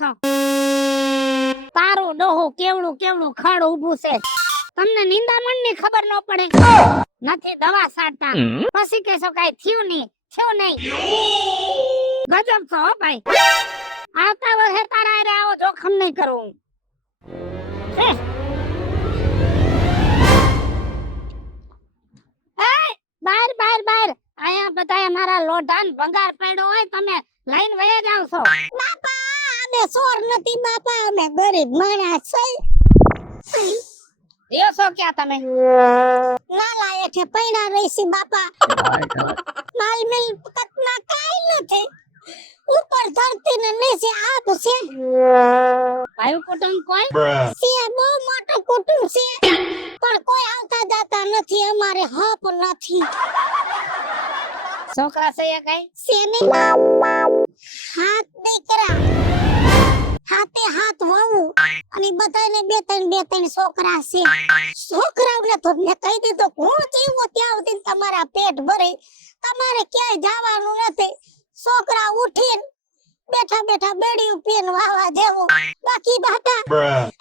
છો? તારું ડોહું કેવડું કેવડું ખડ ઊભું છે, તમને નિંદામણ ની ખબર ન પડે? નથી દવા સાટતા પછી કેશો કાઈ થયું નહીં. ગજબ છો હો ભાઈ. આવતા વર્ષે તારા હારે આવો જોખમ નહીં કરું. બહાર બહાર બહાર આયા બધાય મારા લોઢાન ભંગાર પડ્યો હોય તમે લઈને વયા જાવ છો. બાપા અમે ચોર નથી બાપા, અમે ગરીબ માણસ છે. રહ્યો છો ક્યાં તમે? ના લાયે છે પૈણા રહીશી બાપા. માલ મિલકતમાં કાઈ નથી, ઉપર ધરતી ને નીચે આગ છે. ભાઈ કુટુંબ કોઈ છે બહુ મોટું કુટુંબ છે, પણ કોઈ આવતા જાતા નથી, અમારે હપ નથી. છોકરા છે કઈ? છે ને હાથ દીકરા, હાથે હાથ વહુ, અને બધાને બે ત્રણ છોકરા છે. છોકરાઓને તો મેં કહી દીધું હું જીવું ત્યાં સુધી તમારા પેટ ભરે, તમારે ક્યાંય જવાનું નથી. છોકરા ઉઠીને બેઠા બેઠા બેડી પીને વાવા જેવું. બાકી બાપા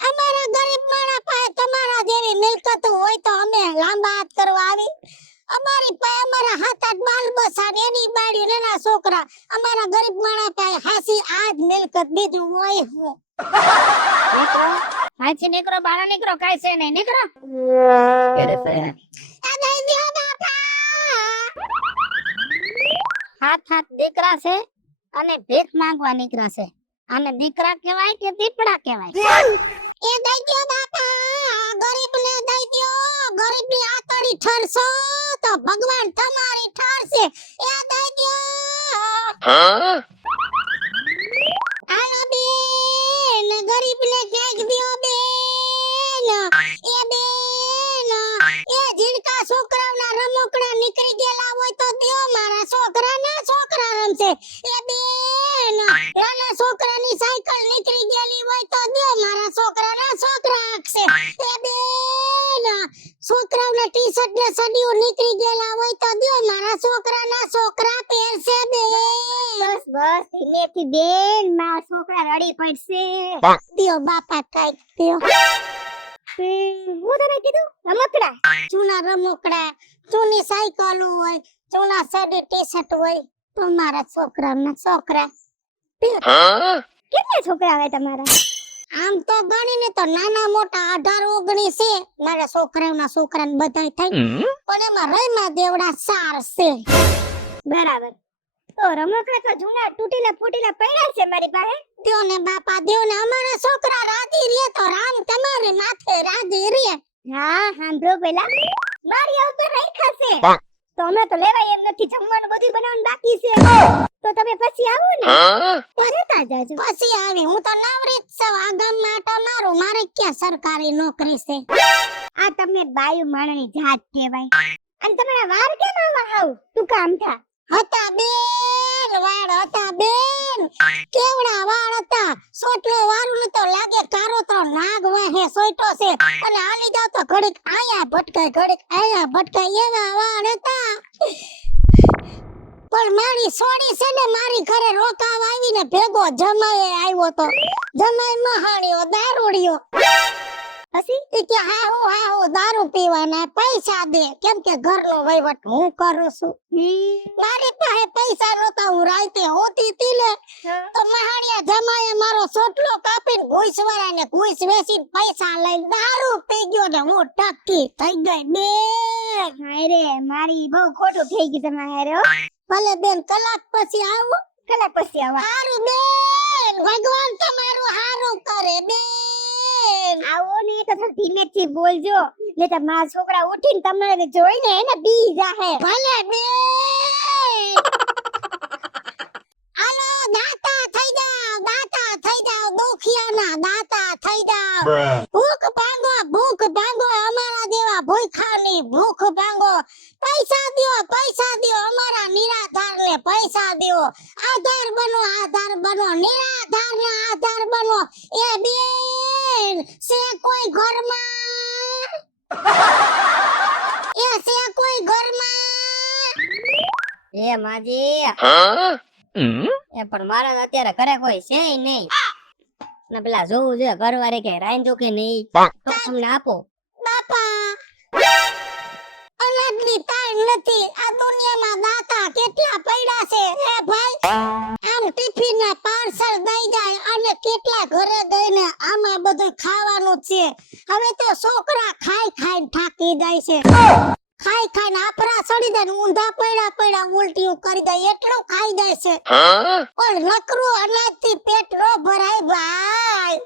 અમારા ગરીબ માણા પાસે તમારા જેવી મિલકત હોય તો અમે લાંબા હાથ કરવા આવી. અમારી પાસે અમારા હાથ આઠ બાલ બસા ને એની બાડી ને એના છોકરા, અમારા ગરીબ માણા પાસે હાસી આજ મિલકત બીજું હોય હું. હાચી નીકળો, બાળા નીકળો, કાઈ છે નહીં, નીકળો. હાથ હાથ દીકરા છે અને ભીખ માંગવા નીકળ્યા છે. આને દીકરા કહેવાય કે દીપડા કહેવાય? એ દઈ દ્યો બાપા, ગરીબને દઈ દ્યો. ગરીબની આતડી ઠરશો તો ભગવાન તમારી ઠરશે. એ દઈ દ્યો. આલો બેન, ગરીબને ક્યાંક દ્યો બેન. એ બેન, એ જીણકા છોકરાઓના રમકડા નીકળી ગયેલા હોય તો દ્યો, મારા છોકરાના છોકરા રમશે. એ બેન, નાના છોકરાની સાયકલ નીકળી ગયેલી હોય તો દ્યો, મારા છોકરાના છોકરા આખશે. એ બેન, છોકરાઓના ટી-શર્ટ ને સડીઓ નીકળી ગયેલા હોય તો દ્યો, મારા છોકરાના છોકરા પહેરશે. બેન બસ બસ ધીમેથી બેન, મારા છોકરા રડી પડશે. દ્યો બાપા કાઈ દ્યો. હું તને કીધું રમકડા, જૂના રમકડા, જૂની સાયકલ હોય, જૂના સડી ટી-શર્ટ હોય તો મારા છોકરાના છોકરા. કેટલા છોકરા આવે તમારા? આમ તો ગણીને તો નાના મોટા 18-19 છે મારા છોકરાને બધાય થઈ, પણ એમાં રહીમાં દેવડા 4 છે. બરાબર. તો રમકડા તો જૂના તૂટેલા ફૂટેલા પડ્યા છે મારી પાસે. દ્યો ને બાપા દ્યો ને, અમારા છોકરા રાજી રે તો રામ તમારે માથે રાજી રે. હા સાંભળો પેલા, મારી આવતો રાખ્યા છે તો અમે તો લેવાય એમ નથી, જમવાનું બધું બનાવવાનું બાકી છે. તો તમે પછી આવો ને, પરતા જાજો. પછી આવી, હું તો નવરી જ છું, આ ગામમાં આટા મારું, મારે ક્યાં સરકારી નોકરી છે. આ તમને બાયુ માણની જાત કહેવાય. અને તમારા વાળ કેમ આવા હાવ ટૂંકા આમથા હતા બેન? વાળ હતા બેન, કેવડા વાળ હતા. સોટલો વાળું તો લાગે કારોતરો નાગ વાહે સોઈટો છે, અને હાલી જાવ તો ઘડીક આયા ભટકાય ઘડીક આયા ભટકાય, એવા વાળ હતા. પણ મારી સોડી છે ને મારી ઘરે રોકાવા આવીને ભેગો જમાઈ આવ્યો તો, જમાઈ મહાણ્યો દારૂડિયો. પછી ઈ કે હા દારૂ પીવાના પૈસા દે, કેમ કે ઘરનો વહીવટ હું કરું છું. મારી પાસે પૈસા નહોતા, હું રાતે હોતી હતી ને તો મહાણિયા જમાએ મારો સોટલો કાપીને ઘૂસવાળાને ઘૂસ વેચીને પૈસા લઈને દારૂ પી ગયો ને હું ટકી થઈ ગઈ બેન. હાયરે મારી બહુ ખોટું થઈ ગયું તમારે હારે. ભલે બેન કલાક પછી આવું. કલાક પછી આવા. હારું બેન, ભગવાન તમારું હારું કરે બેન. આવો ને તો ધીમેથી બોલજો, નહીતર મારા છોકરા ઉઠીને તમારે જોઈને એને બી જાહે. ભલે બેન. હાલો દાતા થઈ જાવ, દુખિયાના દાતા થઈ જાવ. ભૂખ ભાંગો, અમારા જેવા ભૂખાની ભૂખ ભાંગો. પૈસા દ્યો, અમારા નિરાધારને પૈસા દ્યો. આધાર બનો, નિરાધારના આધાર બનો. એ બેન, છે કોઈ ઘરમાં? એ માજી એ પણ મારા અત્યારે ઘરે કોઈ છે નહીં. અને પેલા જોવું છે ઘરવાળે કે રાંધ્યું કે નહીં તો તમને આપો. બાપા અનાજની તાણ નથી આ દુનિયામાં દાતા કેટલા પડ્યા છે હે ભાઈ આમ ટિફિન ના પાર્સલ દઈ જાય અને કેટલા ઘરે દઈને આમાં બધું ખાવાનું છે હવે તો છોકરા ખાઈ ખાઈને થાકી જાય છે ખાઈ ખાઈને આપરા સડી જાય ને ઊંધા પડ્યા ઉલટીઓ કરી જાય એટલું ખાઈ જાય છે પણ નકરું અનાજથી પેટ નો ભરાય ભાઈ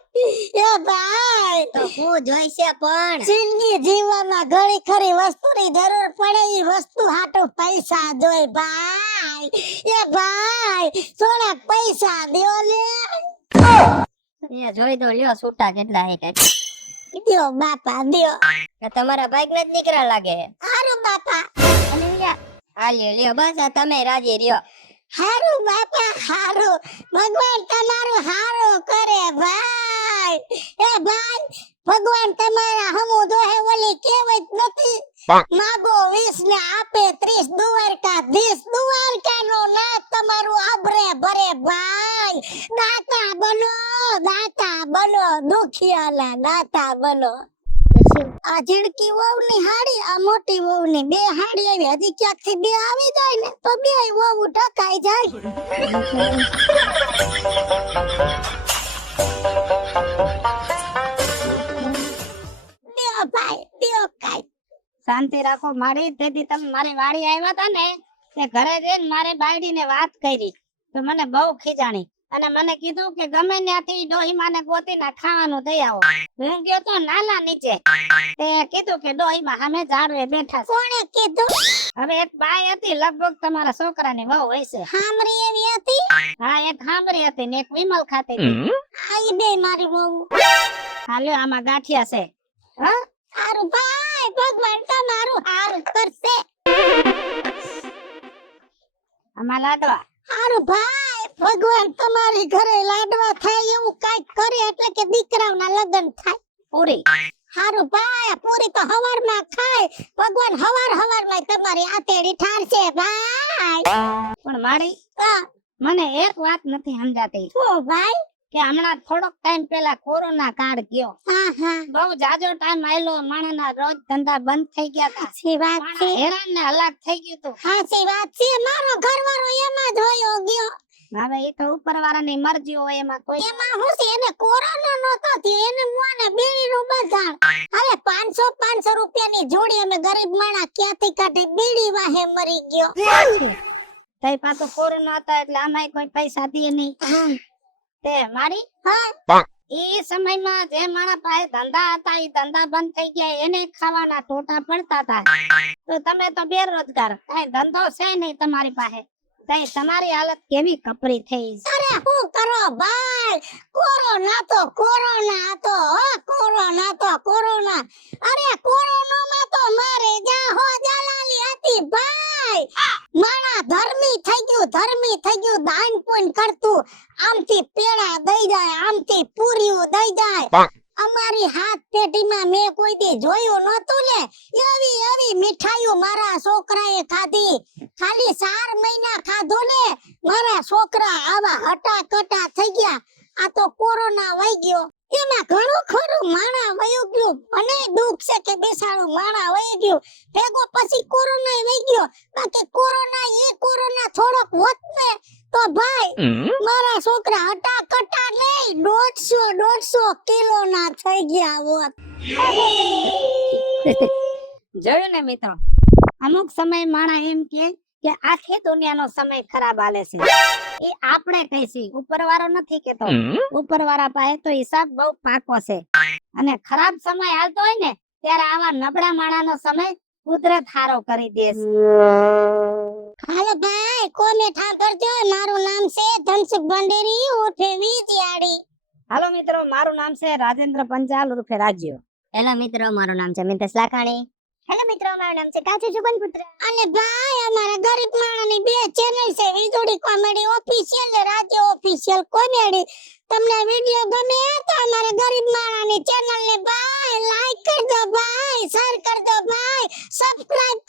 એ ભાઈ તો હું જોઈશે પણ જિંદગી જીવવામાં ઘણી ખરી વસ્તુની જરૂર પડે ઈ વસ્તુ હાટુ પૈસા જોઈ ભાઈ એ ભાઈ થોડા પૈસા દ્યો ને એ જોઈ તો લ્યો છૂટા કેટલા હે કાંઈક. દ્યો બાપા દ્યો કે તમારા ભાઈના જ દીકરા લાગે. હારું બાપા અને લ્યો આ લ્યો બસ આ તમે રાજી રહ્યો. હારું બાપા હારું ભગવાન તમારું હારું કરે ભાઈ એ ભાઈ ભગવાન તમારા હમુ દોહે ઓલી કહેવત નથી માગો 20 ને આપે 30 દ્વારકાધીશ દ્વારકાનો નાથ તમારું આભરે ભરે ભાઈ દાતા બનો દુખિયાલા દાતા બનો આ ઝીણકી વહુની હાડી આ મોટી વહુની બે હાડી આવી હજી ક્યાંકથી બે આવી જાય ને તો બે વહુ ઢકાઈ જાય દ્યો ભાઈ દ્યો કાઈ શાંતિ રાખો મારી. તેથી તમે મારી વાડી આવ્યા હતા ને તે ઘરે જઈને મારે બાયડીને વાત કરી તો મને બહુ ખીજાણી અને મને કીધું કે ગમે ત્યાંથી ડોહીમાને ગોતીને ખાવાનું દઈ આવો. હું ગયો તો નાલા નીચે તે કીધું કે ડોહીમા સામે ઝાડવે બેઠા છે. કોણે કીધું હવે એક બાઈ હતી લગભગ તમારા છોકરાની વહુ હશે. હામરી એવી હતી હા એક હાંભરી હતી ને એક વિમલ ખાતી હતી. આઈ બે મારી વહુ હાલ્યો આમાં ગાંઠિયા છે. હા હારું ભાઈ ભગવાન તમારું હારું કરશે આમાં લાડવા. હારું ભાઈ ભગવાન તમારી ઘરે લાડવા થાય એવું કાઈક કરે એટલે કે દીકરાઓના લગ્ન થાય પૂરી. હારું ભાઈ પૂરી તો હવારમાં ખાય ભગવાન હવારમાં તમારી આતેડી ઠારશે ભાઈ પણ મારી હા મને એક વાત નથી સમજાતી શું ભાઈ કે હમણાં થોડોક ટાઈમ પહેલા કોરોના કાળ ગયો. હા બહુ જાજો ટાઈમ આયલો માણસના રોજ ધંધા બંધ થઈ ગયા હતા. સાચી વાત છે માણસ હેરાન ને હલાક થઈ ગયું હતું. સાચી વાત છે મારો ઘરવાળો એમાં જ હોયો ગયો હવે એ તો ઉપરવાળાની મરજી હોય એમાં કોઈ એમાં હું છે એને કોરોના નતો થયો એને મુઆને બીડીનું બંધાણ હવે 500 રૂપિયાની જોડી અમે ગરીબ માણા ક્યાંથી કાઢી બીડી વાહે મરી ગયો તઈ પાછો કોરોના હતા એટલે આમાંય કોઈ પૈસા દે નહીં. તે મારી હા એ સમયમાં જે મારા પાસે ધંધા હતા એ ધંધા બંધ થઈ ગયા એને ખાવાના ટોટા પડતા હતા. તો તમે તો બેરોજગાર કઈ ધંધો છે નહીં તમારી પાસે તઈ તમારી હાલત કેવી કપરી થઈ છે. અરે હું કરો ભાઈ કોરોના હતો કોરોના અરે કોરોનામાં તો મારે જાહો જલાલી હતી ભાઈ માણા ધર્મી થઈ ગયું દાન પુણ્ય કરતું આમથી પેડા દઈ જાય આમથી પૂરીઓ દઈ જાય અમારી હાથ પેઢીમાં મેં કોઈ દી જોયું નતું ને એવી મીઠાઈઓ મારા છોકરાએ ખાધી ખાલી 4 મહિના ખાધું ને મારા છોકરા આવા હટાકટા થઈ ગયા આ તો કોરોના વઈ ગયો એમાં ઘણું ખરું માણા વયું ગયું મને દુઃખ છે કે બેસાડું માણા વઈ ગયું ભેગો પછી કોરોના વઈ ગયો બાકી કોરોના થોડોક હોત ને તો ભાઈ મારા છોકરા હટાકટા લઈ 150 કિલો ના થઈ ગયા હોત જોયું ને મિત્રો અમુક સમય માણા એમ કે આખી દુનિયાનો સમય ખરાબ હાલે છે એ આપણે કહીશી ઉપરવાળો નથી કેતો. ઉપરવાળા પાસે તો હિસાબ બહુ પાકો છે અને ખરાબ સમય હાલતો હોય ને ત્યારે આવા નબળા માણાનો સમય કુદરત હારો કરી દે છે. હાલો ભાઈ કોને ઠાકરજો મારું નામ છે ધનસુખ ભંડેરી ઉર્ફે વીજયાડી હાલો મિત્રો મારું નામ છે રાજેન્દ્ર પંચાલ ઉર્ફે રાજ્યો. હેલો મિત્રો મારું નામ છે મિતેશ લાખાણી. હેલો મિત્રો મારું નામ છે કાચી સુગન પુત્ર. અને ભાઈ અમારા ગરીબ માણસની બે ચેનલ છે વીજોડી કોમેડી ઓફિશિયલ ને રાજ્ય ઓફિશિયલ કોમેડી તમને વિડિયો ગમે તો અમારા ગરીબ માણસની ચેનલ ને ભાઈ લાઈક કરજો ભાઈ શેર કરજો ભાઈ સબસ્ક્રાઇબ